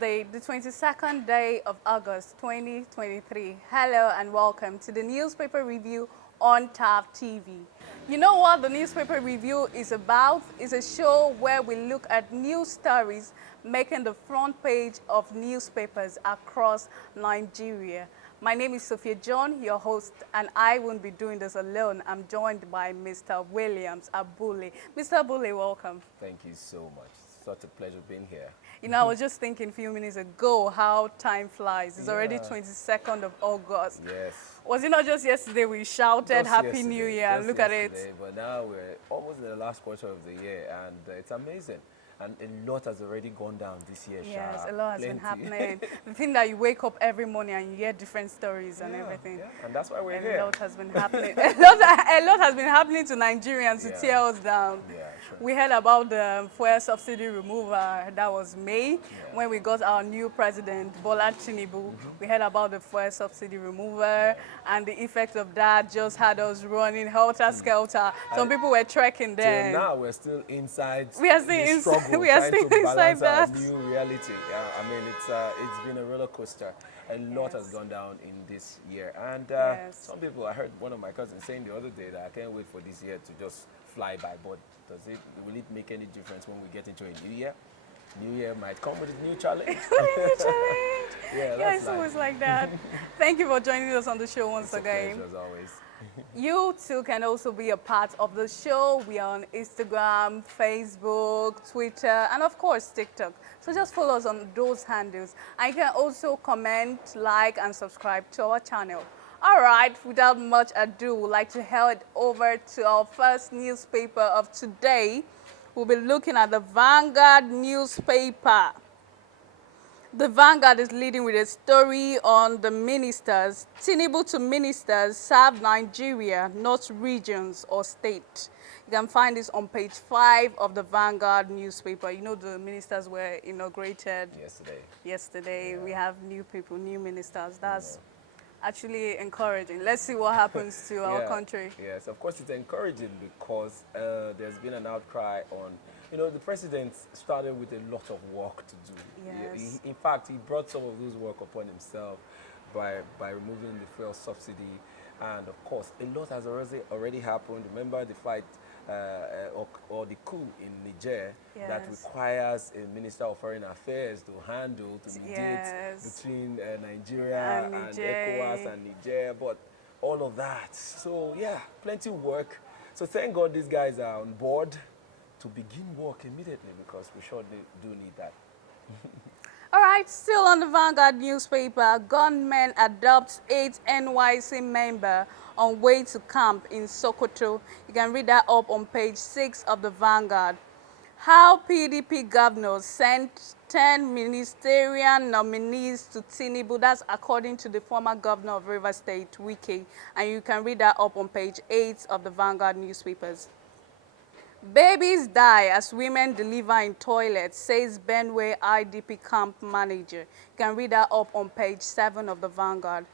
Thursday, the 22nd day of August 2023. Hello and welcome to the newspaper review on TAF TV. You know what the newspaper review is about? It's a show where we look at news stories making the front page of newspapers across Nigeria. My name is Sophia John, your host, and I won't be doing this alone. I'm joined by Mr. Williams Abule. Mr. Abule, welcome. Thank you so much. Such a pleasure being here. You know, I was just thinking a few minutes ago how time flies. It's already 22nd of August. Yes. Was it not just yesterday we shouted Just Happy yesterday, New Year? just Look at yesterday, it. But now we're almost in the last quarter of the year, and it's amazing. And a lot has already gone down this year, Yes, Sha. a lot has been Plenty. happening. The thing that you wake up every morning and you hear different stories and everything. Yeah, and that's why we're A here. lot has been happening. A lot has been happening to Nigerians to Yeah. tear us down. Yeah, sure. We heard about the fuel subsidy removal. That was May when we got our new president, Bola Tinubu. We heard about the fuel subsidy removal and the effect of that just had us running helter-skelter. Some people were trekking there. Till now, we're still inside We are still the struggle, we are trying still to inside balance our that. new reality. Yeah, I mean, it's been a roller coaster. A lot has gone down in this year. And some people, I heard one of my cousins saying the other day that I can't wait for this year to just fly by. But will it make any difference when we get into a new year? New year might come with a new challenge. Yeah, it's always like that. Thank you for joining us on the show once It's a again. pleasure, as always. You too can also be a part of the show. We are on Instagram, Facebook, Twitter, and of course TikTok. So just follow us on those handles. And you can also comment, like, and subscribe to our channel. All right, without much ado, we'd like to head over to our first newspaper of today. We'll be looking at the Vanguard newspaper. The Vanguard is leading with a story on the ministers. Tinubu to ministers serve Nigeria, not regions or state. You can find this on page 5 of the Vanguard newspaper. You know the ministers were inaugurated yesterday. We have new people, new ministers. That's actually encouraging. Let's see what happens to our country. Yes, of course it's encouraging because there's been an outcry on, the president started with a lot of work to do. Yes. In fact, he brought some of those work upon himself by removing the fuel subsidy. And of course, a lot has already happened. Remember the fight or the coup in Niger that requires a Minister of Foreign Affairs to handle, to mediate between Nigeria and ECOWAS and Niger, but all of that. So yeah, plenty of work. So thank God these guys are on board to begin work immediately because we sure do need that. All right, still on the Vanguard newspaper, gunmen adopt 8 NYC member on way to camp in Sokoto. You can read that up on page 6 of the Vanguard. How PDP governors sent 10 ministerial nominees to Tinubu. That's according to the former governor of Rivers State, Wike. And you can read that up on page 8 of the Vanguard newspapers. Babies die as women deliver in toilets, says Benway IDP camp manager. You can read that up on page 7 of the Vanguard.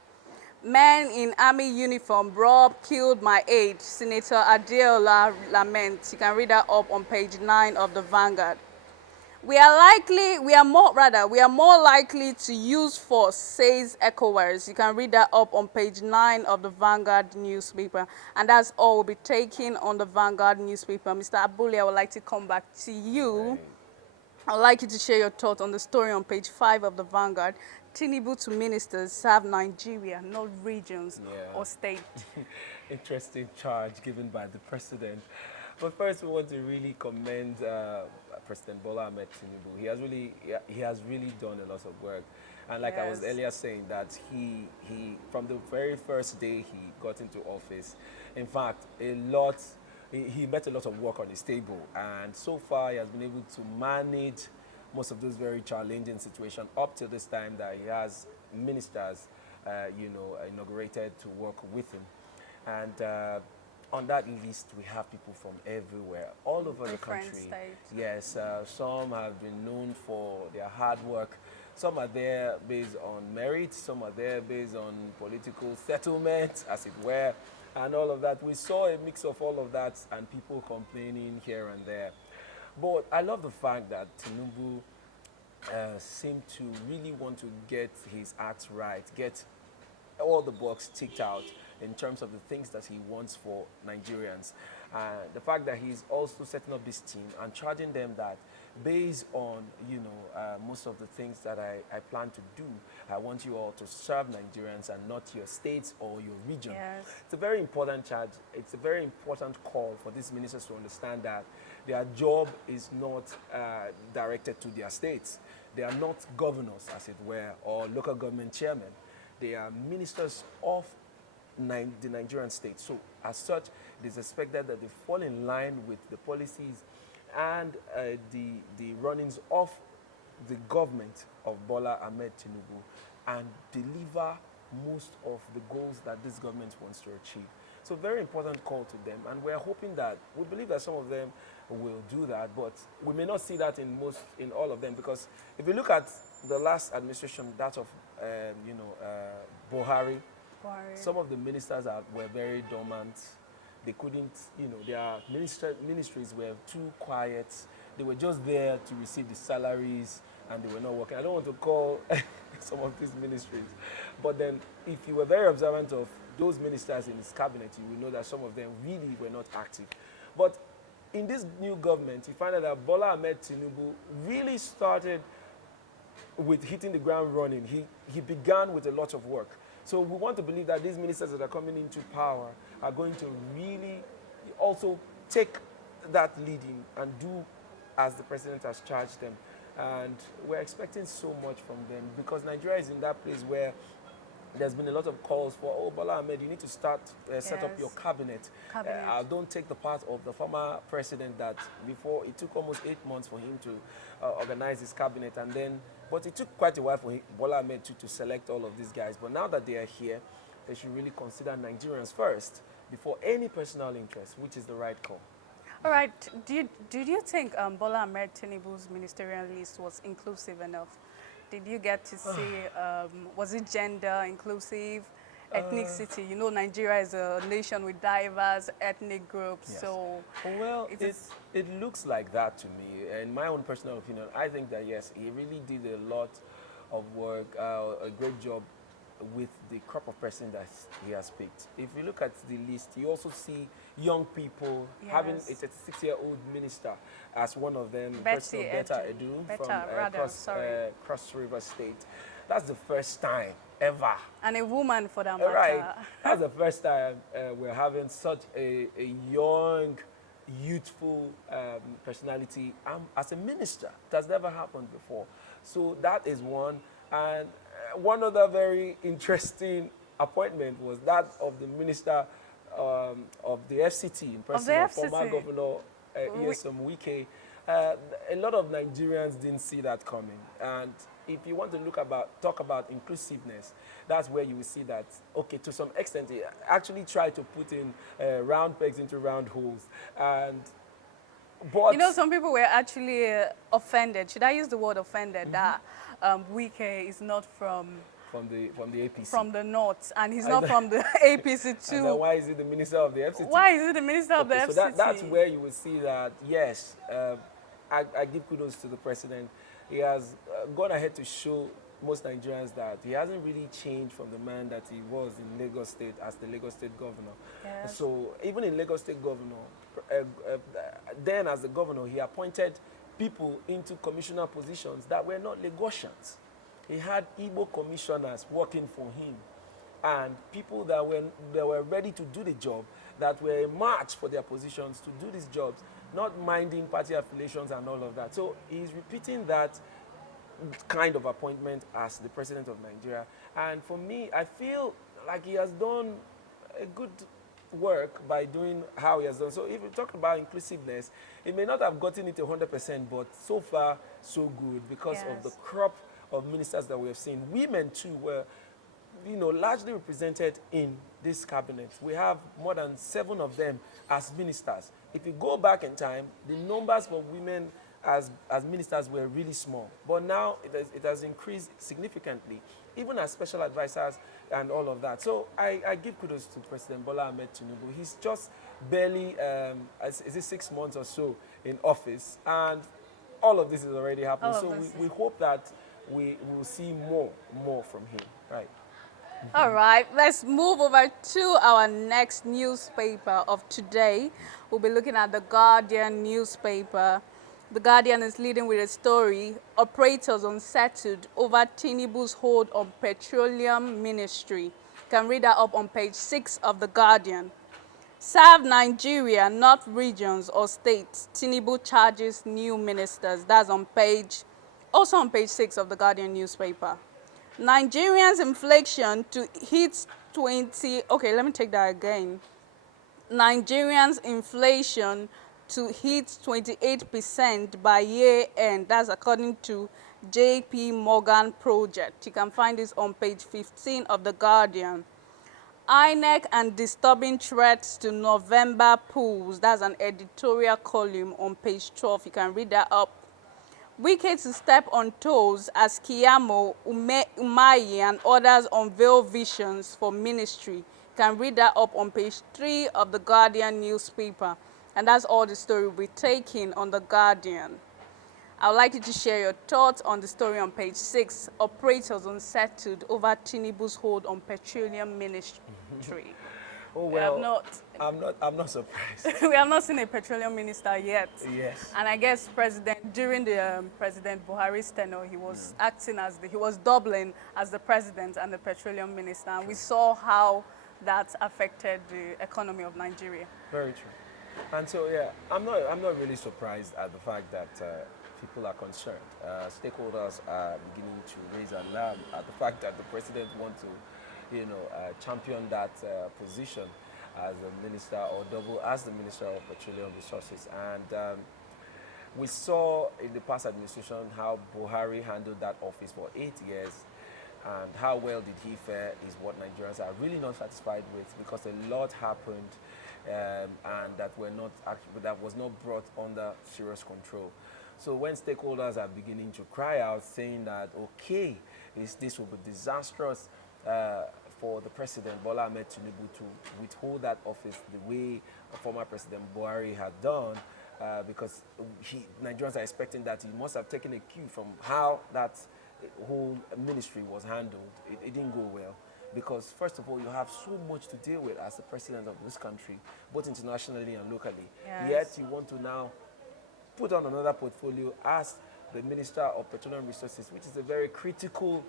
Men in army uniform robbed, killed my aide, Senator Adeola laments. You can read that up on page 9 of the Vanguard. We are more likely to use force, says ECOWAS. You can read that up on page 9 of the Vanguard newspaper. And that's all we'll be taking on the Vanguard newspaper. Mr. Abule, I would like to come back to you. Right. I'd like you to share your thoughts on the story on page 5 of the Vanguard. Tinubu to ministers serve Nigeria, not regions or state. Interesting charge given by the president. But first, we want to really commend President Bola Ahmed Tinubu. He has really done a lot of work, and like I was earlier saying, that he from the very first day he got into office, in fact, he met a lot of work on his table, and so far he has been able to manage most of those very challenging situations up to this time that he has ministers, inaugurated to work with him, and. On that list, we have people from everywhere, all over the country. States. Yes, some have been known for their hard work. Some are there based on merit. Some are there based on political settlement, as it were, and all of that. We saw a mix of all of that and people complaining here and there. But I love the fact that Tinubu seem to really want to get his act right, get all the box ticked out in terms of the things that he wants for Nigerians. The fact that he's also setting up this team and charging them that based on, most of the things that I plan to do, I want you all to serve Nigerians and not your states or your region. Yes. It's a very important charge. It's a very important call for these ministers to understand that their job is not directed to their states. They are not governors, as it were, or local government chairmen. They are ministers of the Nigerian state. So as such, it is expected that they fall in line with the policies and the runnings of the government of Bola Ahmed Tinubu and deliver most of the goals that this government wants to achieve. So very important call to them, and we're hoping that, we believe that some of them will do that, but we may not see that in all of them, because if you look at the last administration, that of Buhari, some of the ministers were very dormant. They couldn't, their ministries were too quiet. They were just there to receive the salaries and they were not working. I don't want to call some of these ministries, but then if you were very observant of those ministers in his cabinet, you will know that some of them really were not active. But in this new government, you find out that Bola Ahmed Tinubu really started with hitting the ground running. He began with a lot of work. So we want to believe that these ministers that are coming into power are going to really also take that leading and do as the president has charged them. And we're expecting so much from them, because Nigeria is in that place where there's been a lot of calls for, oh, Bola Ahmed, you need to start, set up your cabinet. Don't take the part of the former president that before, it took almost 8 months for him to organize his cabinet. And then, but it took quite a while for Bola Ahmed to select all of these guys. But now that they are here, they should really consider Nigerians first before any personal interest, which is the right call. All right. Did you think Bola Ahmed Tinubu's ministerial list was inclusive enough? Did you get to see, was it gender inclusive, ethnicity? You know, Nigeria is a nation with diverse ethnic groups. Yes. So, well, it looks like that to me. In my own personal opinion, I think that, yes, he really did a lot of work, a great job with the crop of person that he has picked. If you look at the list, you also see young people, having a 36-year-old minister as one of them, Beta Edu from Cross River State. That's the first time ever. And a woman, for that matter. Right. That's the first time we're having such a young, youthful personality as a minister. It has never happened before. So that is one. And one other very interesting appointment was that of the minister of the FCT, in person of former Governor Nyesom Wike. A lot of Nigerians didn't see that coming. And if you want to talk about inclusiveness, that's where you will see that, okay, to some extent, they actually try to put in round pegs into round holes. But you know, some people were actually offended. Should I use the word offended? That Wike is not from the APC. From the north, and he's not from the APC too. And then why is he the minister of the FCT? Why is he the minister of the FCT? So that's where you will see that, yes, I give kudos to the president. He has gone ahead to show most Nigerians that he hasn't really changed from the man that he was in Lagos State as the Lagos State governor. Yes. So even in Lagos State governor, then as the governor, he appointed people into commissioner positions that were not Lagosians. He had Igbo commissioners working for him and people that were ready to do the job, that were a match for their positions to do these jobs, not minding party affiliations and all of that. So he's repeating that kind of appointment as the president of Nigeria. And for me, I feel like he has done a good work by doing how he has done. So if you talk about inclusiveness, it may not have gotten it 100%, but so far, so good because of the crop of ministers that we have seen. Women too were, largely represented in this cabinet. We have more than 7 of them as ministers. If you go back in time, the numbers for women as ministers were really small. But now it has increased significantly, even as special advisors and all of that. So I give kudos to President Bola Ahmed Tinubu. He's just barely, is it 6 months or so in office? And all of this is already happening. All of So this we is- hope that we will see more from him. Right. All right, let's move over to our next newspaper of today. We'll be looking at the Guardian newspaper. The Guardian is leading with a story, operators unsettled over Tinubu's hold on petroleum ministry. You can read that up on page 6 of the Guardian. Serve Nigeria, not regions or states. Tinubu charges new ministers. That's also on page 6 of the Guardian newspaper. Nigerians' inflation to hit 20. Okay, let me take that again. Nigerians' inflation to hit 28% by year end. That's according to JP Morgan Project. You can find this on page 15 of the Guardian. INEC and disturbing threats to November polls. That's an editorial column on page 12. You can read that up. Wicked to step on toes as Kiyamo, Umayi and others unveil visions for ministry. You can read that up on page 3 of the Guardian newspaper. And that's all the story we're taking on the Guardian. I would like you to share your thoughts on the story on page 6, operators unsettled over Tinubu's hold on petroleum ministry. Oh We have well, not I'm not surprised. we have not seen a petroleum minister yet. Yes. And I guess during the President Buhari's tenure, he was acting as he was doubling as the president and the petroleum minister. And we saw how that affected the economy of Nigeria. Very true. And so, yeah, I'm not really surprised at the fact that people are concerned. Stakeholders are beginning to raise alarm at the fact that the president wants to, champion that position as a minister or double as the Minister of Petroleum Resources. And we saw in the past administration how Buhari handled that office for 8 years, and how well did he fare is what Nigerians are really not satisfied with, because a lot happened and that was not brought under serious control. So when stakeholders are beginning to cry out, saying that, okay, this will be disastrous for the president, Bola Ahmed Tinubu, to withhold that office the way former President Buhari had done, because Nigerians are expecting that he must have taken a cue from how that whole ministry was handled. It didn't go well. Because first of all, you have so much to deal with as the president of this country, both internationally and locally. Yes. Yet you want to now put on another portfolio as the Minister of Petroleum Resources, which is a very critical,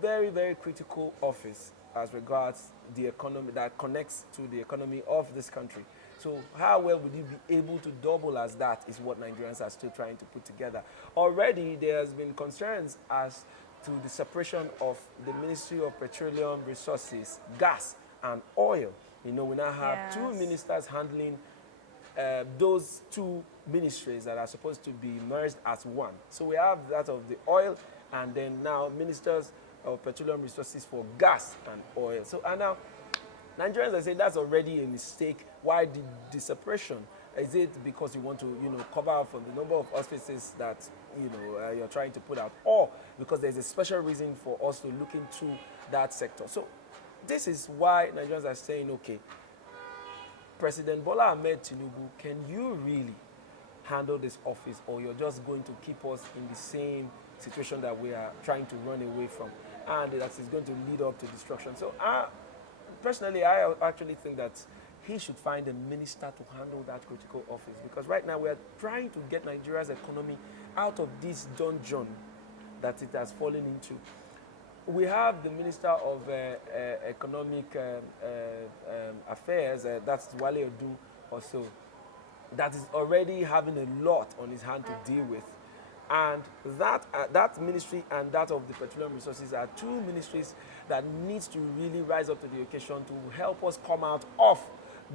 very, very critical office as regards the economy that connects to the economy of this country. So how well would you be able to double as that is what Nigerians are still trying to put together. Already there has been concerns as to the separation of the Ministry of Petroleum Resources, gas and oil. We now have two ministers handling those two ministries that are supposed to be merged as one. So we have that of the oil, and then now ministers of petroleum resources for gas and oil. So and now Nigerians are saying that's already a mistake. Why the separation? Is it because you want to, cover up for the number of offices that, you're trying to put out, or because there's a special reason for us to look into that sector? So this is why Nigerians are saying, okay, President Bola Ahmed Tinubu, can you really handle this office, or you're just going to keep us in the same situation that we are trying to run away from, and that is going to lead up to destruction? So personally, I actually think that he should find a minister to handle that critical office, because right now we are trying to get Nigeria's economy out of this dungeon that it has fallen into. We have the Minister of Economic Affairs, that's Wale Odu also, that is already having a lot on his hand to deal with. And that ministry and that of the petroleum resources are two ministries that needs to really rise up to the occasion to help us come out of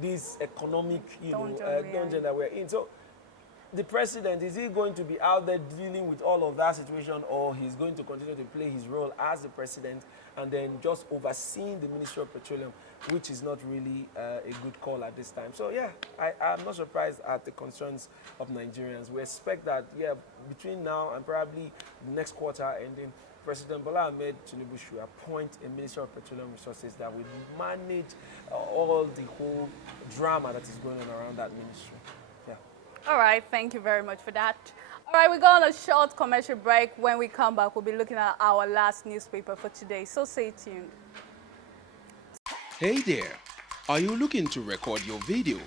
this economic dungeon that we're in. So the president, is he going to be out there dealing with all of that situation, or he's going to continue to play his role as the president and then just overseeing the Ministry of Petroleum, which is not really a good call at this time? So yeah, I'm not surprised at the concerns of Nigerians. We expect that, between now and probably the next quarter ending, President Bola Ahmed Tinubu should appoint a Minister of Petroleum Resources that will manage all the whole drama that is going on around that ministry. Yeah. All right, thank you very much for that. All right, we go on a short commercial break. When we come back, we'll be looking at our last newspaper for today. So stay tuned. Hey there! Are you looking to record your videos,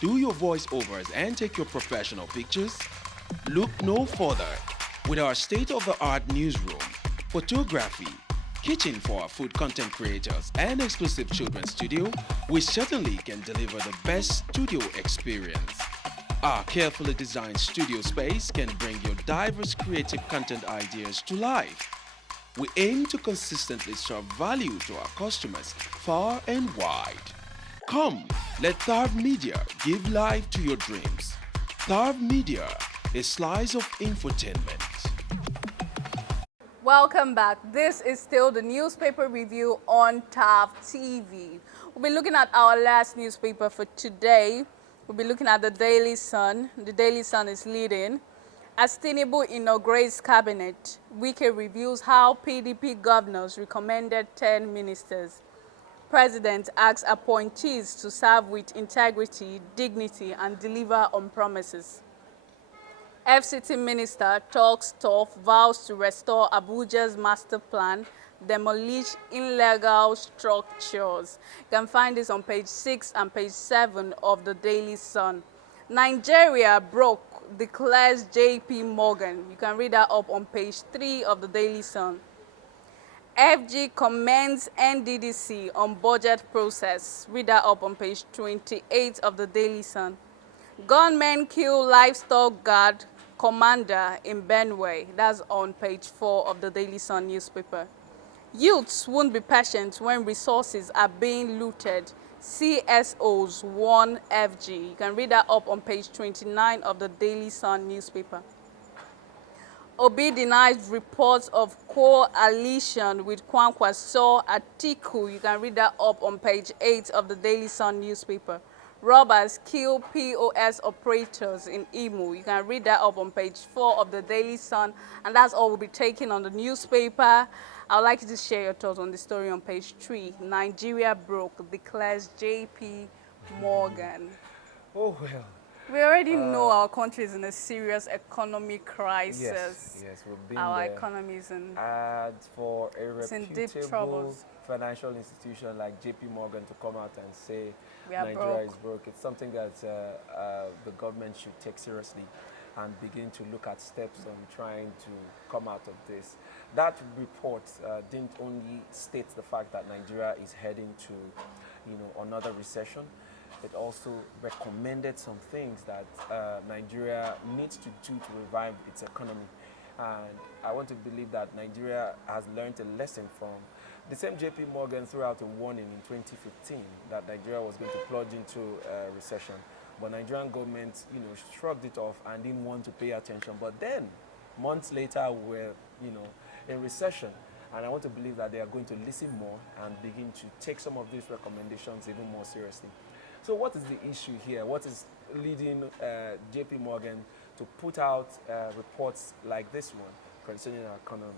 do your voiceovers, and take your professional pictures? Look no further. With our state-of-the-art newsroom, photography, kitchen for our food content creators, and exclusive children's studio, we certainly can deliver the best studio experience. Our carefully designed studio space can bring your diverse creative content ideas to life. We aim to consistently serve value to our customers far and wide. Come, let Tharv Media give life to your dreams. Tharv Media, a slice of infotainment. Welcome back. This is still the newspaper review on TAF TV. We'll be looking at our last newspaper for today. We'll be looking at the Daily Sun. The Daily Sun is leading. As Tinubu inaugurates cabinet, Wike reviews how PDP governors recommended 10 ministers. President asks appointees to serve with integrity, dignity, and deliver on promises. FCT minister talks tough, vows to restore Abuja's master plan, demolish illegal structures. You can find this on page 6 and page 7 of the Daily Sun. Nigeria broke, declares JP Morgan. You can read that up on page 3 of the Daily Sun. FG commends NDDC on budget process. Read that up on page 28 of the Daily Sun. Gunmen kill livestock guard commander in Benue. That's on page 4 of the Daily Sun newspaper. Youths won't be patient when resources are being looted. CSOs warn FG. You can read that up on page 29 of the Daily Sun newspaper. Obi denies reports of coalition with Kwankwaso Atiku. You can read that up on page 8 of the Daily Sun newspaper. Robbers kill POS operators in Imo. You can read that up on page 4 of the Daily Sun. And that's all we'll be taking on the newspaper. I would like you to share your thoughts on the story on page 3. Nigeria broke, declares JP Morgan. Oh, well. We already know our country is in a serious economic crisis. Yes, we've been Our there. economy is in... And for a It's in deep reputable troubles. financial institution like JP Morgan to come out and say We are Nigeria broke. is broke, it's something that the government should take seriously and begin to look at steps on trying to come out of this. That report didn't only state the fact that Nigeria is heading to, another recession. It also recommended some things that Nigeria needs to do to revive its economy. And I want to believe that Nigeria has learned a lesson from the same JP Morgan threw out a warning in 2015 that Nigeria was going to plunge into a recession. But Nigerian government, shrugged it off and didn't want to pay attention. But then, months later, we're, in recession. And I want to believe that they are going to listen more and begin to take some of these recommendations even more seriously. So what is the issue here? What is leading JP Morgan to put out reports like this one concerning our economy?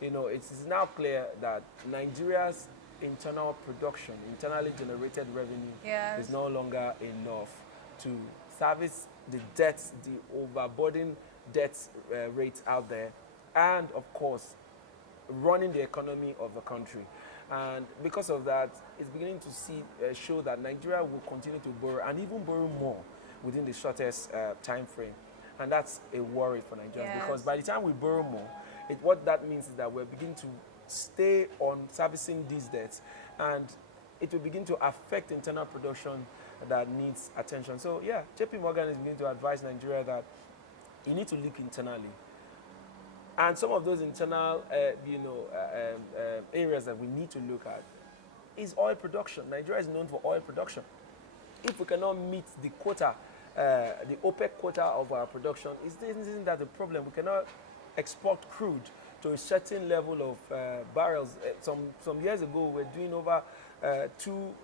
It is now clear that Nigeria's internal production, internally generated revenue is no longer enough to service the debts, the overburdened debt rates out there, and of course, running the economy of the country. And because of that, it's beginning to show that Nigeria will continue to borrow and even borrow more within the shortest time frame. And that's a worry for Nigerians because by the time we borrow more, what that means is that we're beginning to stay on servicing these debts, and it will begin to affect internal production that needs attention. So yeah, JP Morgan is beginning to advise Nigeria that you need to look internally. And some of those internal, areas that we need to look at is oil production. Nigeria is known for oil production. If we cannot meet the quota, the OPEC quota of our production, isn't that the problem? We cannot export crude to a certain level of barrels. Some years ago, we were doing over 2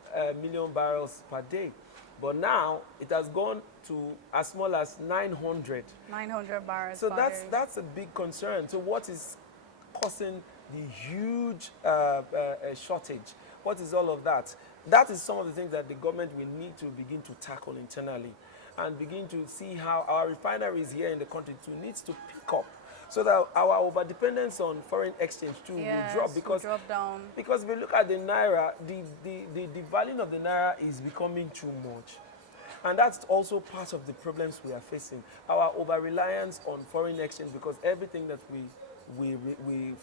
million barrels per day. But now it has gone to as small as 900. 900 barrels. So that's a big concern. So what is causing the huge shortage? What is all of that? That is some of the things that the government will need to begin to tackle internally. and begin to see how our refineries here in the country too needs to pick up, so that our over-dependence on foreign exchange too will drop. Will drop down. Because if we look at the naira, the value of the naira is becoming too much. And that's also part of the problems we are facing. Our over-reliance on foreign exchange, because everything that we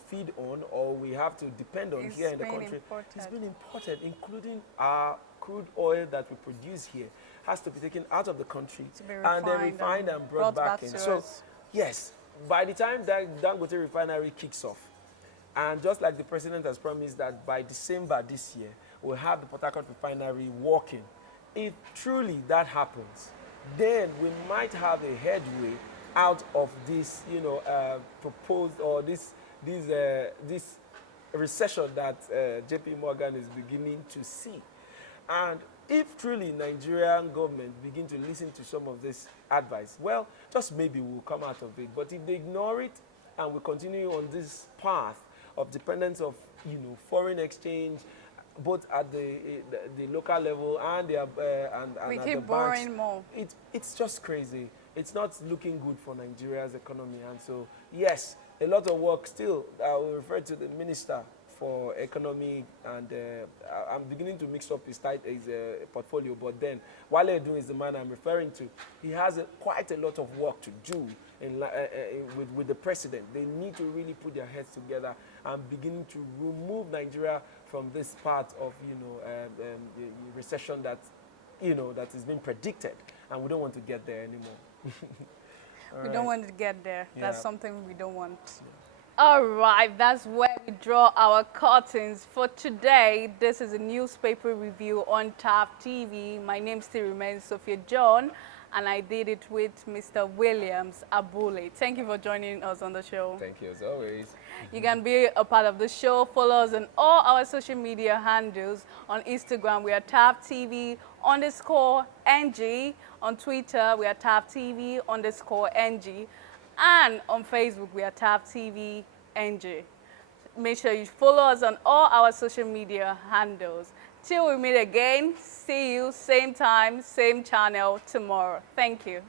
feed on or we have to depend on here in the country is being imported, including our crude oil that we produce here has to be taken out of the country and then refined and brought back in. So, yes, by the time that Dangote refinery kicks off, and just like the president has promised that by December this year, we'll have the Port Harcourt refinery working. If truly that happens, then we might have a headway out of this, proposed, or this recession that JP Morgan is beginning to see. And if truly Nigerian government begin to listen to some of this advice, well, just maybe we'll come out of it. But if they ignore it and we continue on this path of dependence of, foreign exchange, both at the local level and the we at keep the borrowing banks, more. It's just crazy. It's not looking good for Nigeria's economy. And so, yes, a lot of work still. I will refer to the Minister for Economy, and I'm beginning to mix up his portfolio. But then, Wale Edun is the man I'm referring to. He has quite a lot of work to do with the president. They need to really put their heads together and begin to remove Nigeria from this part of the recession that that is being predicted, and we don't want to get there anymore. We don't want to get there. Yeah. That's something we don't want. All right, that's where we draw our curtains for today. This is a newspaper review on TAF TV. My name still remains Sophia John, and I did it with Mr. Williams Abule. Thank you for joining us on the show. Thank you, as always. You can be a part of the show. Follow us on all our social media handles. On Instagram, we are TAF TV_NG. On Twitter, we are TAF TV_NG. And on Facebook, we are TAF TV NG. Make sure you follow us on all our social media handles. Till we meet again, see you same time, same channel tomorrow. Thank you.